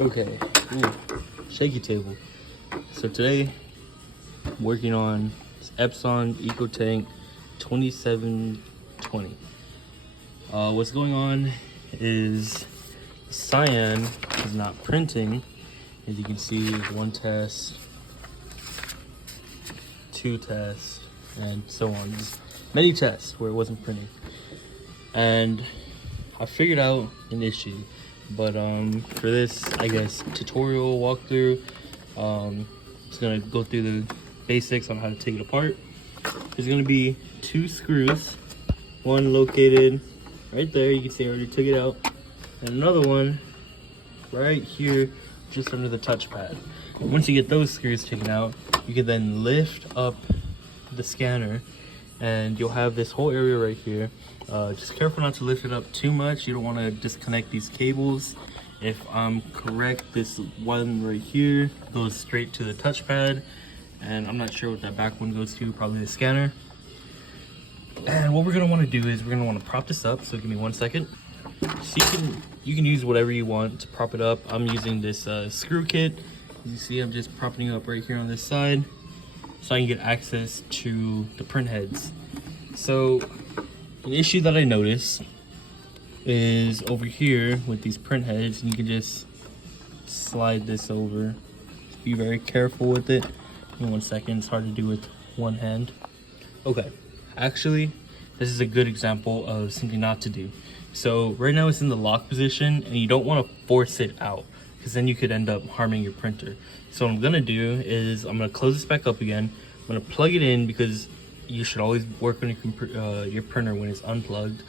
Okay, ooh, shaky table. So today, I'm working on this Epson Ecotank 2720. What's going on is cyan is not printing. As you can see, one test, two tests, and so on. Just many tests where it wasn't printing. And I figured out an issue. But for this, I guess, tutorial walkthrough, it's gonna go through the basics on how to take it apart. There's gonna be two screws, one located right there, you can see I already took it out, and another one right here, just under the touchpad. And once you get those screws taken out, you can then lift up the scanner, and you'll have this whole area right here. Just careful not to lift it up too much. You don't want to disconnect these cables. If I'm correct, this one right here goes straight to the touchpad, and I'm not sure what that back one goes to, probably the scanner. And what we're gonna want to do is we're gonna want to prop this up. So give me 1 second. So you can use whatever you want to prop it up. I'm using this screw kit. As you see, I'm just propping it up right here on this side, so I can get access to the print heads. So an issue that I noticed is over here with these print heads, and you can just slide this over. Just be very careful with it. In 1 second, it's hard to do with one hand. Okay, actually, this is a good example of something not to do. So right now it's in the lock position, and you don't want to force it out, because then you could end up harming your printer. So what I'm gonna do is I'm gonna close this back up again. I'm gonna plug it in, because you should always work on your printer when it's unplugged.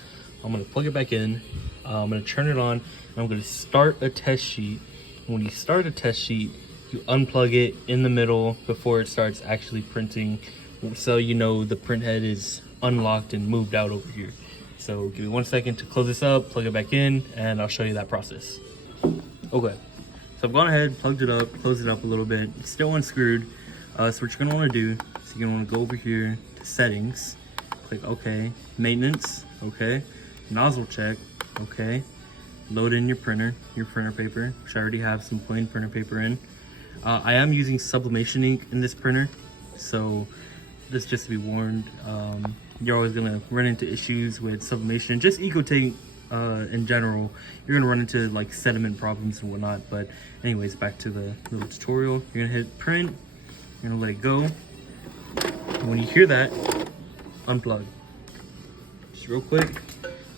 I'm gonna plug it back in. I'm gonna turn it on, and I'm gonna start a test sheet. When you start a test sheet, you unplug it in the middle before it starts actually printing, so you know the print head is unlocked and moved out over here. So give me 1 second to close this up, plug it back in, and I'll show you that process. Okay, so I've gone ahead, plugged it up, closed it up a little bit. It's still unscrewed. So what you're gonna wanna do is you're gonna wanna go over here to settings, click OK, maintenance, okay, nozzle check, okay, load in your printer paper, which I already have some plain printer paper in. I am using sublimation ink in this printer, so this just to be warned. You're always gonna run into issues with sublimation, just Ecotank in general. You're gonna run into like sediment problems and whatnot. But anyways, back to the little tutorial. You're gonna hit print, you're gonna let it go. And when you hear that, unplug. Just real quick.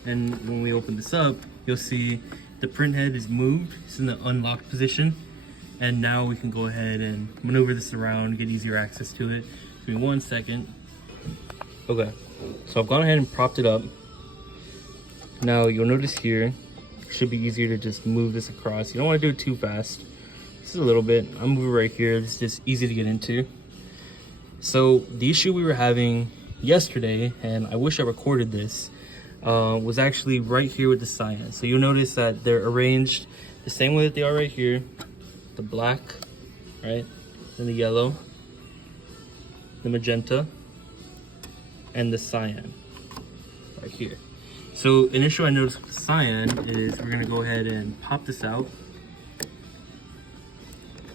And when we open this up, you'll see the print head is moved. It's in the unlocked position. And now we can go ahead and maneuver this around, get easier access to it. Give me 1 second. Okay, so I've gone ahead and propped it up. Now you'll notice here, it should be easier to just move this across. You don't want to do it too fast. Just a little bit. I'm moving right here. It's just easy to get into. So the issue we were having yesterday, and I wish I recorded this, was actually right here with the cyan. So you'll notice that they're arranged the same way that they are right here. The black, right? And the yellow, the magenta, and the cyan right here. So an issue I noticed with the cyan is we're gonna go ahead and pop this out.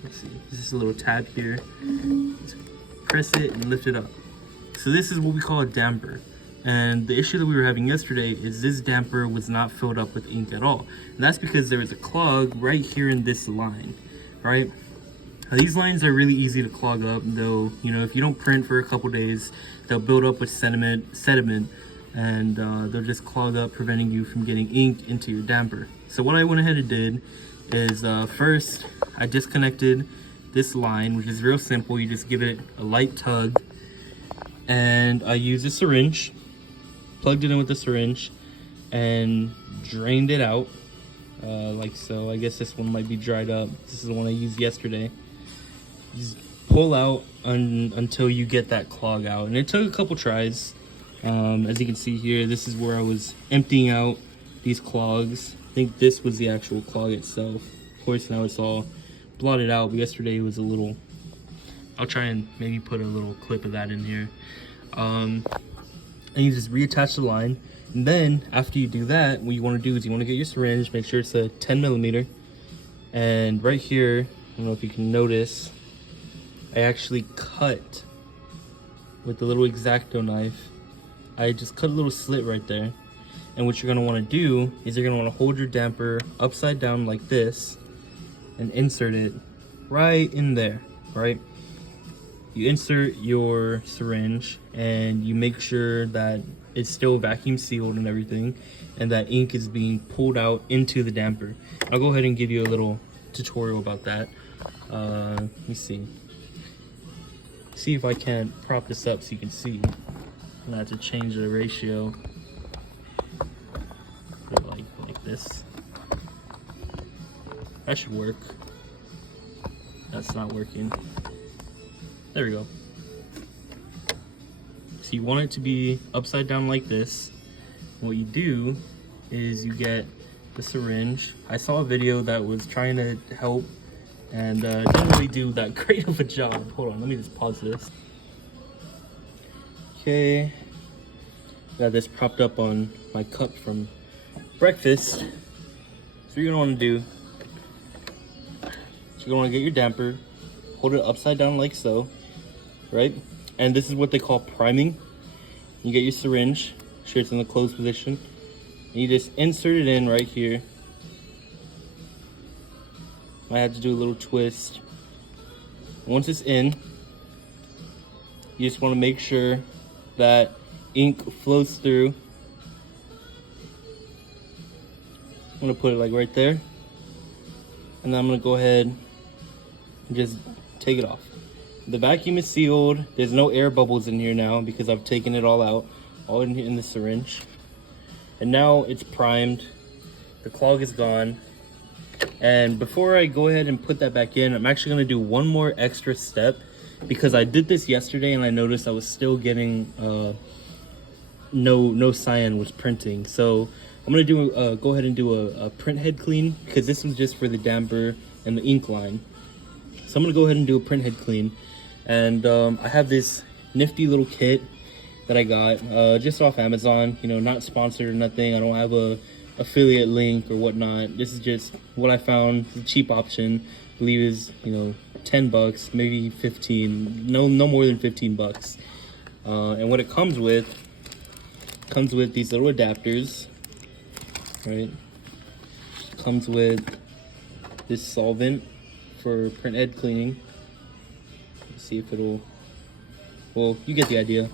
Let's see, there's just a little tab here. Just press it and lift it up. So this is what we call a damper. And the issue that we were having yesterday is this damper was not filled up with ink at all. And that's because there was a clog right here in this line, right? Now, these lines are really easy to clog up, though. You know, if you don't print for a couple days, they'll build up with sediment, and they'll just clog up, preventing you from getting ink into your damper. So what I went ahead and did is first I disconnected this line, which is real simple. You just give it a light tug, and I used a syringe, plugged it in with the syringe, and drained it out like so. I guess this one might be dried up. This is the one I used yesterday. Just pull out until you get that clog out, and it took a couple tries. As you can see here, this is where I was emptying out these clogs. I think this was the actual clog itself. Of course, now it's all blotted out, but yesterday it was a little. I'll try and maybe put a little clip of that in here. And you just reattach the line, and then after you do that, what you want to do is you want to get your syringe, make sure it's a 10 millimeter, And right here, I don't know if you can notice, I actually cut with the little X-Acto knife. I just cut a little slit right there. And what you're gonna wanna do is you're gonna wanna hold your damper upside down like this and insert it right in there, right? You insert your syringe and you make sure that it's still vacuum sealed and everything, and that ink is being pulled out into the damper. I'll go ahead and give you a little tutorial about that. Let me see. See if I can prop this up so you can see. I'm gonna have to change the ratio. Like this. That should work. That's not working. There we go. So you want it to be upside down like this. What you do is you get the syringe. I saw a video that was trying to help and didn't really do that great of a job. Hold on, let me just pause this. Okay, got this propped up on my cup from breakfast. So what you're gonna wanna do, you're gonna wanna get your damper, hold it upside down like so, right? And this is what they call priming. You get your syringe, make sure it's in the closed position, and you just insert it in right here. Might have to do a little twist. Once it's in, you just want to make sure that ink flows through. I'm going to put it like right there, and then I'm going to go ahead and just take it off. The vacuum is sealed. There's no air bubbles in here now because I've taken it all out, all in the syringe. And now it's primed. The clog is gone. And before I go ahead and put that back in, I'm actually going to do one more extra step because I did this yesterday and I noticed I was still getting no cyan was printing. So I'm going to do go ahead and do a print head clean because this was just for the damper and the ink line. So I'm going to go ahead and do a print head clean. And I have this nifty little kit that I got just off Amazon, you know, not sponsored or nothing. I don't have a affiliate link or whatnot. This is just what I found. It's a cheap option. I believe is, you know, 10 bucks, maybe 15, no more than 15 bucks. And what it comes with these little adapters, right? Comes with this solvent for print head cleaning. Let's see if it'll, well, you get the idea.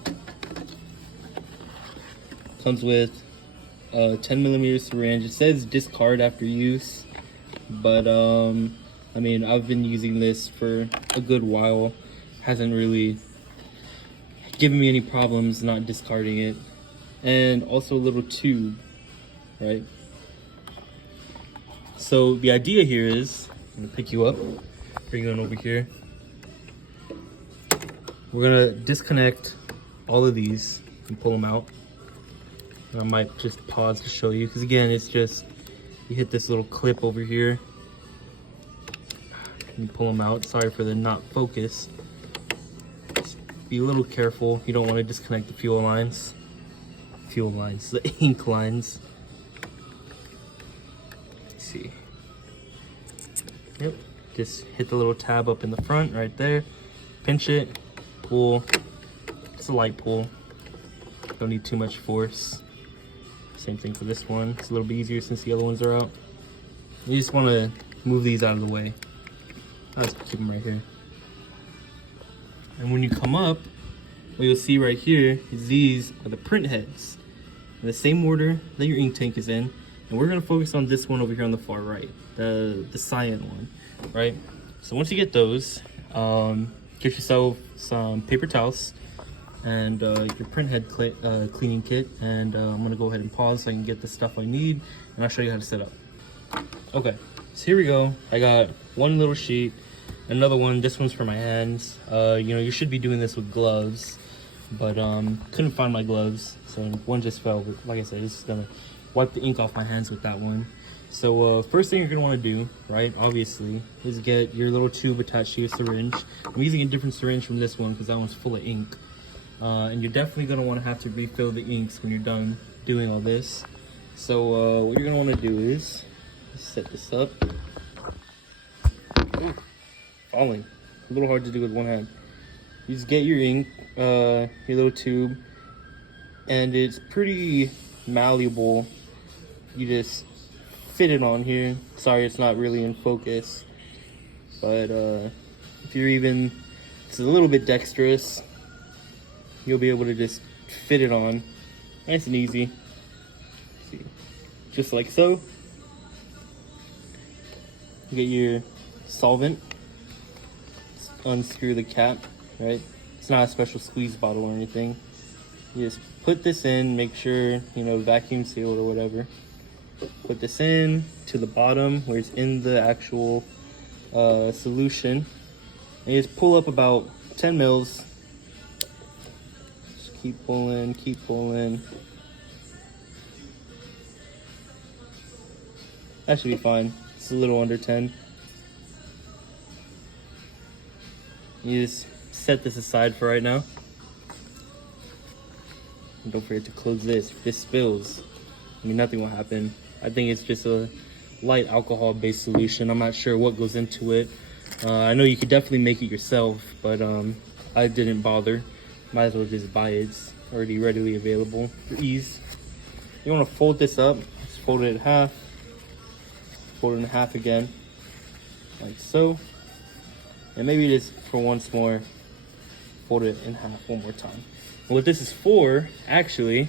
Comes with a 10mm syringe. It says discard after use, but I mean, I've been using this for a good while. Hasn't really given me any problems not discarding it. And also a little tube, right? So the idea here is, I'm gonna pick you up, bring you on over here. We're gonna disconnect all of these and pull them out. And I might just pause to show you, because again, it's just, you hit this little clip over here. And you pull them out. Sorry for the not focus. Just be a little careful. You don't want to disconnect the fuel lines. The ink lines. Let's see. Yep. Just hit the little tab up in the front right there. Pinch it. Pull. It's a light pull. Don't need too much force. Same thing for this one. It's a little bit easier since the other ones are out. You just want to move these out of the way. I'll just keep them right here. And when you come up, what you'll see right here is these are the print heads. In the same order that your ink tank is in. And we're going to focus on this one over here on the far right. The cyan one, right? So once you get those, get yourself some paper towels and your print head cleaning kit. And I'm going to go ahead and pause so I can get the stuff I need. And I'll show you how to set up. Okay, so here we go. I got one little sheet, another one. This one's for my hands. You know, you should be doing this with gloves, but couldn't find my gloves, so one just fell. But like I said, just gonna wipe the ink off my hands with that one. So first thing you're gonna want to do, right, obviously, is get your little tube attached to your syringe. I'm using a different syringe from this one because that one's full of ink. And you're definitely gonna want to have to refill the inks when you're done doing all this. So what you're gonna want to do is set this up. falling. A little hard to do with one hand. You just get your ink, your little tube, and it's pretty malleable. You just fit it on here. Sorry, it's not really in focus, but if you're it's a little bit dexterous, you'll be able to just fit it on, nice and easy. See, just like so. You get your solvent, unscrew the cap, right? It's not a special squeeze bottle or anything. You just put this in, make sure, you know, vacuum sealed or whatever. Put this in to the bottom where it's in the actual solution. And you just pull up about 10 mils. Just keep pulling, keep pulling. That should be fine. It's a little under 10. You just set this aside for right now. And don't forget to close this. If this spills, I mean, nothing will happen. I think it's just a light alcohol-based solution. I'm not sure what goes into it. I know you could definitely make it yourself, but I didn't bother. Might as well just buy it. It's already readily available for ease. You want to fold this up. Just fold it in half. Fold it in half again, like so. And maybe just for once more, fold it in half one more time. What this is for, actually,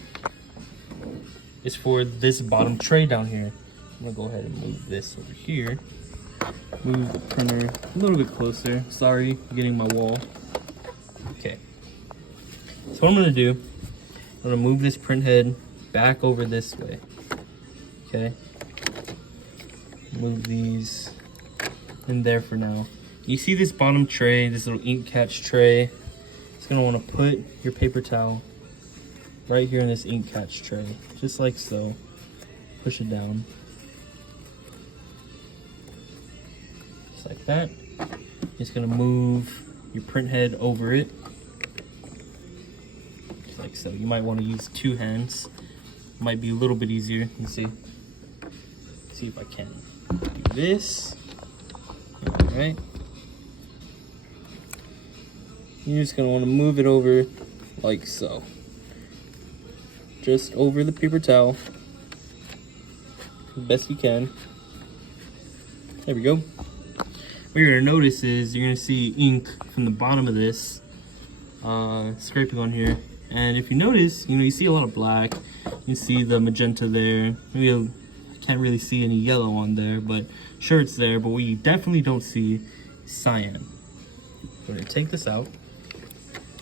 is for this bottom tray down here. I'm gonna go ahead and move this over here. Move the printer a little bit closer. Sorry, getting my wall. Okay. So what I'm gonna do, I'm gonna move this print head back over this way. Okay. Move these in there for now. You see this bottom tray, this little ink catch tray. It's gonna want to put your paper towel right here in this ink catch tray, just like so. Push it down, just like that. Just gonna move your print head over it, just like so. You might want to use two hands. Might be a little bit easier. You see. See if I can do this. All right. You're just gonna want to move it over like so. Just over the paper towel, as best you can. There we go. What you're gonna notice is you're gonna see ink from the bottom of this scraping on here. And if you notice, you know, you see a lot of black. You see the magenta there. Maybe I can't really see any yellow on there, but sure it's there. But what you definitely don't see is cyan. We're gonna take this out.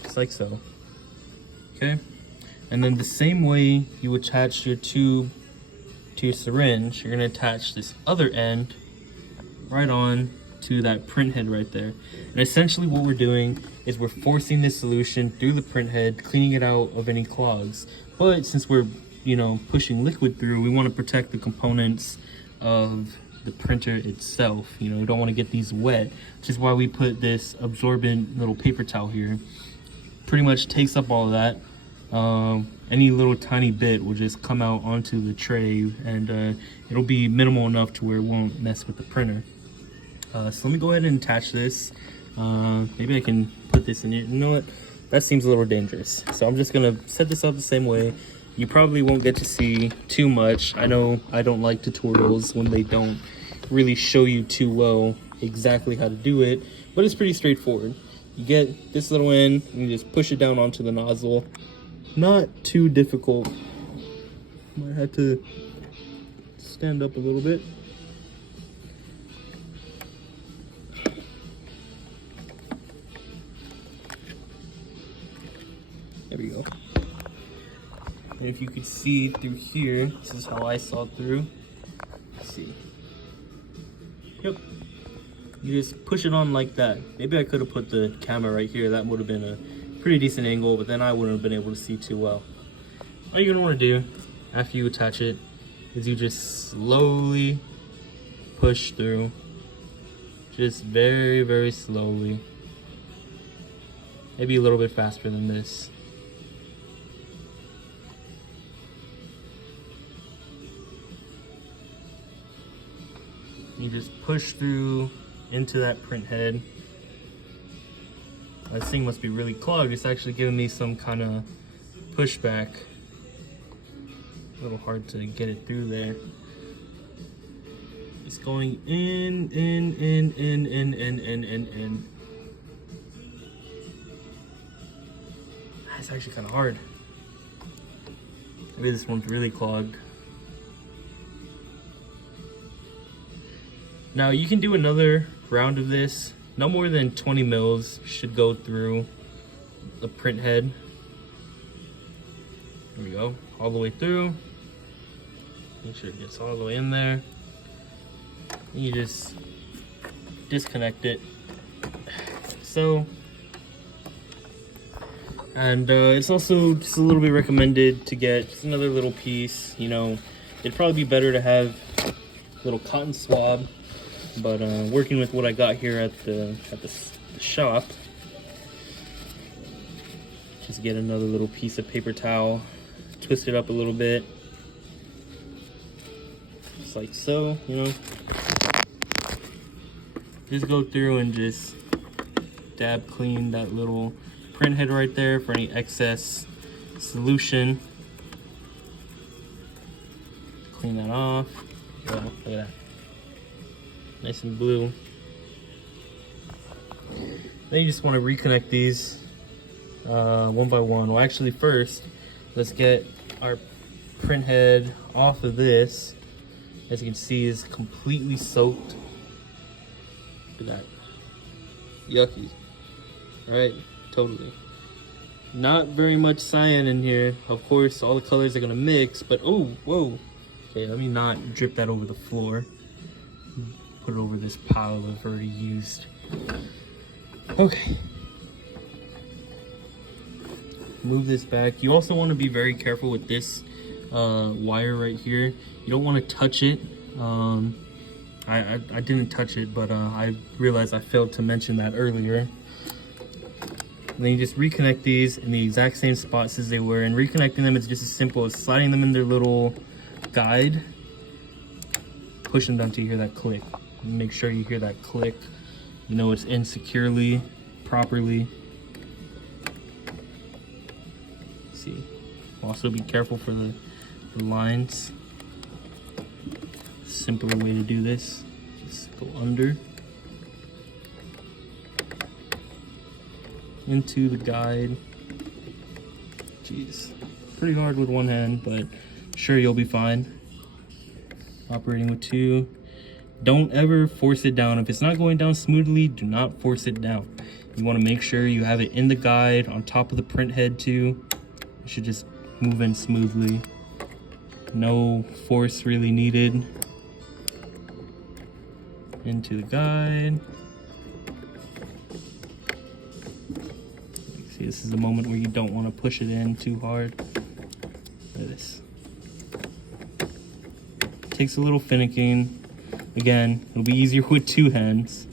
Just like so. Okay, and then the same way you attach your tube to your syringe, you're gonna attach this other end right on to that print head right there. And essentially what we're doing is we're forcing this solution through the print head, cleaning it out of any clogs. But since we're, you know, pushing liquid through, we want to protect the components of the printer itself. You know, we don't want to get these wet, which is why we put this absorbent little paper towel here. Pretty much takes up all of that. Any little tiny bit will just come out onto the tray, and it'll be minimal enough to where it won't mess with the printer. So let me go ahead and attach this. Maybe I can put this in here. You know what? That seems a little dangerous. So I'm just gonna set this up the same way. You probably won't get to see too much. I know I don't like tutorials when they don't really show you too well exactly how to do it, but it's pretty straightforward. You get this little end, and you just push it down onto the nozzle. Not too difficult. Might have to stand up a little bit. There we go. And if you could see through here, this is how I saw through. Let's see. Yep. You just push it on like that. Maybe I could have put the camera right here. That would have been a pretty decent angle, but then I wouldn't have been able to see too well. All you're gonna want to do after you attach it is you just slowly push through. Just very, very slowly. Maybe a little bit faster than this. You just push through into that print head. This thing must be really clogged. It's actually giving me some kind of pushback. A little hard to get it through there. It's going in. It's actually kind of hard. Maybe this one's really clogged. Now you can do another round of this. No more than 20 mils should go through the print head. There we go, all the way through. Make sure it gets all the way in there. You just disconnect it. So, and it's also just a little bit recommended to get just another little piece. You know, it'd probably be better to have a little cotton swab, but working with what I got here at the shop, just get another little piece of paper towel, twist it up a little bit, just like so, you know. Just go through and just dab clean that little print head right there for any excess solution. Clean that off. Oh, look at that. Nice and blue. Then you just want to reconnect these one by one. Well, actually first, let's get our print head off of this. As you can see, is completely soaked. Look at that. Yucky. Right? Totally. Not very much cyan in here. Of course, all the colors are gonna mix, but oh, whoa. Okay, let me not drip that over the floor. Put it over this pile I've already used. Okay. Move this back. You also want to be very careful with this wire right here. You don't want to touch it. I didn't touch it, but I realized I failed to mention that earlier. And then you just reconnect these in the exact same spots as they were. And reconnecting them is just as simple as sliding them in their little guide, pushing them to hear that click. Make sure you hear that click. You know it's in securely, properly. See. Also be careful for the lines. Simpler way to do this. Just go under. Into the guide. Jeez. Pretty hard with one hand, but sure you'll be fine. Operating with two. Don't ever force it down. If it's not going down smoothly, do not force it down. You want to make sure you have it in the guide, on top of the print head too. It should just move in smoothly. No force really needed. Into the guide. See, this is the moment where you don't want to push it in too hard. Look at this. Takes a little finicking. Again, it'll be easier with two hands.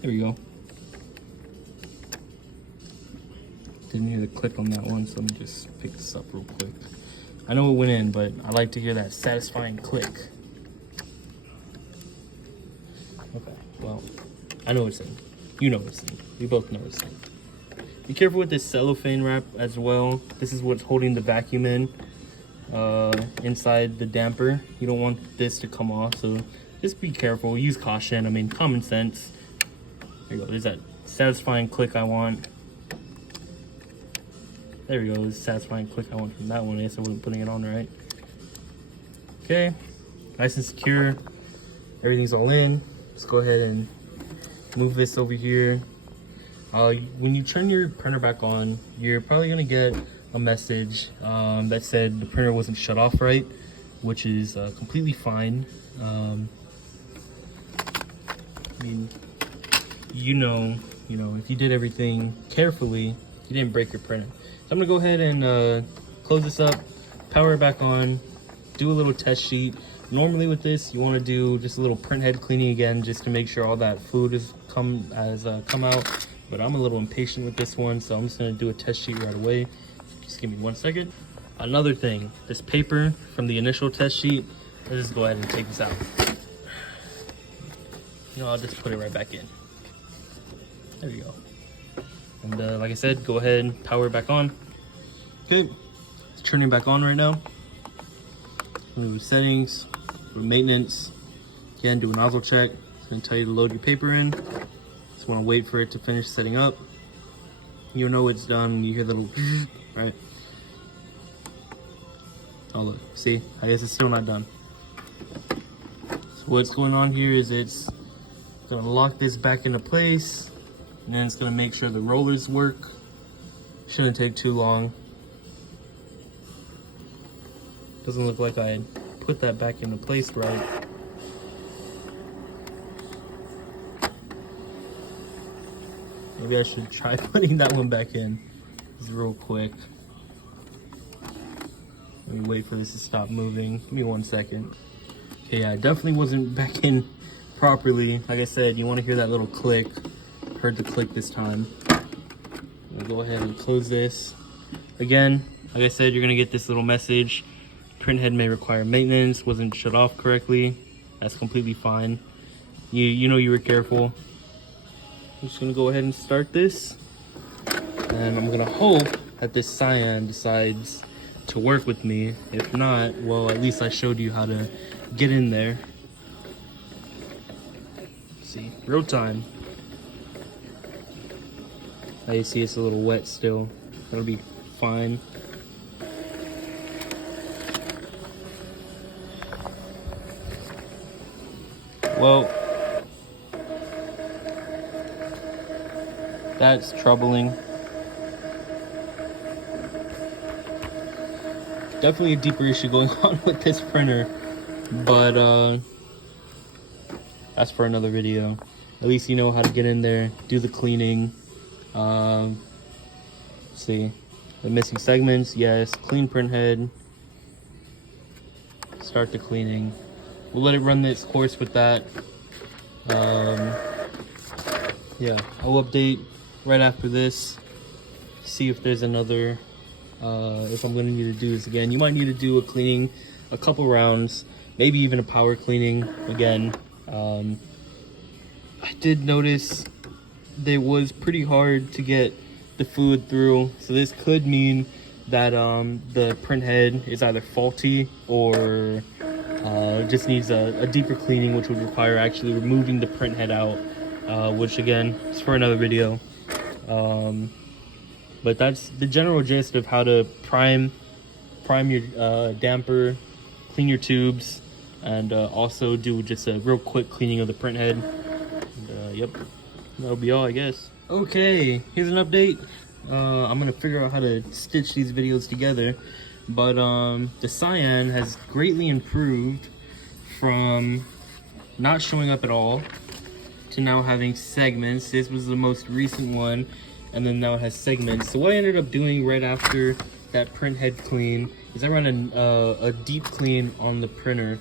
There we go. Didn't hear the click on that one, so let me just pick this up real quick. I know it went in, but I like to hear that satisfying click. Okay, well, I know it's in. You know it's in. We both know it's in. Be careful with this cellophane wrap as well. This is what's holding the vacuum in inside the damper. You don't want this to come off, so just be careful. Use caution. I mean, common sense. There you go. There's that satisfying click I want. There we go. There's a satisfying click I want from that one. I guess I wasn't putting it on right. Okay. Nice and secure. Everything's all in. Let's go ahead and move this over here. When you turn your printer back on, you're probably gonna get a message that said the printer wasn't shut off right, which is completely fine. I mean, you know, if you did everything carefully, you didn't break your printer. So I'm gonna go ahead and close this up, power it back on, do a little test sheet. Normally with this, you want to do just a little print head cleaning again, just to make sure all that fluid has come out. But I'm a little impatient with this one, so I'm just gonna do a test sheet right away. Just give me 1 second. Another thing, this paper from the initial test sheet, let's just go ahead and take this out. I'll just put it right back in. There you go. And like I said, go ahead and power it back on. Okay, it's turning back on right now. New settings, for maintenance. Again, do a nozzle check. It's gonna tell you to load your paper in. Just wanna wait for it to finish setting up. You'll know it's done when you hear the little right? Oh look, see, I guess it's still not done. So what's going on here is it's gonna lock this back into place, and then it's gonna make sure the rollers work. Shouldn't take too long. Doesn't look like I put that back into place right. Maybe I should try putting that one back in. Just real quick. Let me wait for this to stop moving. Give me 1 second. Okay, yeah, I definitely wasn't back in properly. Like I said, you want to hear that little click. Heard the click this time. I'll go ahead and close this. Again, like I said, you're gonna get this little message. Printhead may require maintenance. Wasn't shut off correctly. That's completely fine. You know you were careful. I'm just gonna go ahead and start this, and I'm gonna hope that this cyan decides to work with me. If not, well, at least I showed you how to get in there. Let's see, real time. Now you see it's a little wet still. That'll be fine. Well, that's troubling. Definitely a deeper issue going on with this printer, but that's for another video. At least you know how to get in there, do the cleaning. See, the missing segments, yes, clean printhead. Start the cleaning. We'll let it run its course with that. Yeah, I'll update right after this. See if there's another, if I'm gonna need to do this again. You might need to do a cleaning, a couple rounds, maybe even a power cleaning again. I did notice that it was pretty hard to get the fluid through, so this could mean that the printhead is either faulty or just needs a deeper cleaning, which would require actually removing the printhead out, which again is for another video. But that's the general gist of how to prime your damper, clean your tubes, and also do just a real quick cleaning of the printhead. And, yep, that'll be all, I guess. Okay, here's an update. I'm gonna figure out how to stitch these videos together, but the cyan has greatly improved from not showing up at all to now having segments. This was the most recent one, and then now it has segments. So what I ended up doing right after that printhead clean is I ran a deep clean on the printer.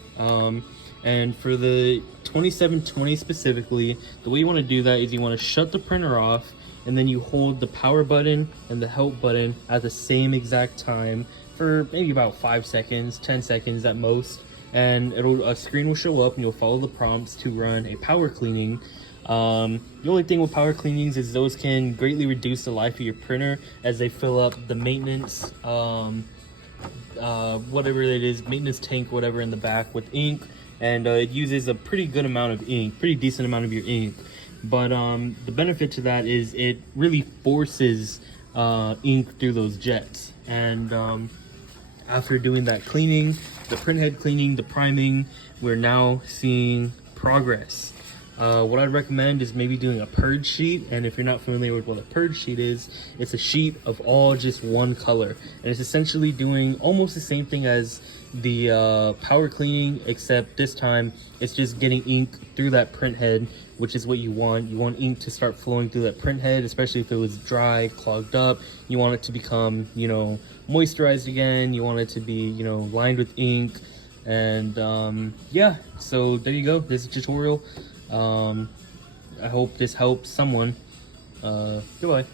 And for the 2720 specifically, the way you want to do that is you want to shut the printer off, and then you hold the power button and the help button at the same exact time for maybe about 5 seconds, 10 seconds at most, and a screen will show up and you'll follow the prompts to run a power cleaning. The only thing with power cleanings is those can greatly reduce the life of your printer as they fill up the maintenance, whatever it is, maintenance tank, whatever, in the back with ink, and it uses a pretty good amount of ink, pretty decent amount of your ink. But the benefit to that is it really forces ink through those jets. And after doing that cleaning, the printhead cleaning, the priming, we're now seeing progress. What I'd recommend is maybe doing a purge sheet. And if you're not familiar with what a purge sheet is, it's a sheet of all just one color. And it's essentially doing almost the same thing as the power cleaning, except this time it's just getting ink through that printhead, which is what you want. You want ink to start flowing through that printhead, especially if it was dry, clogged up. You want it to become, you know, moisturized again. You want it to be, you know, lined with ink. And yeah, so there you go. This is a tutorial. I hope this helps someone. Goodbye.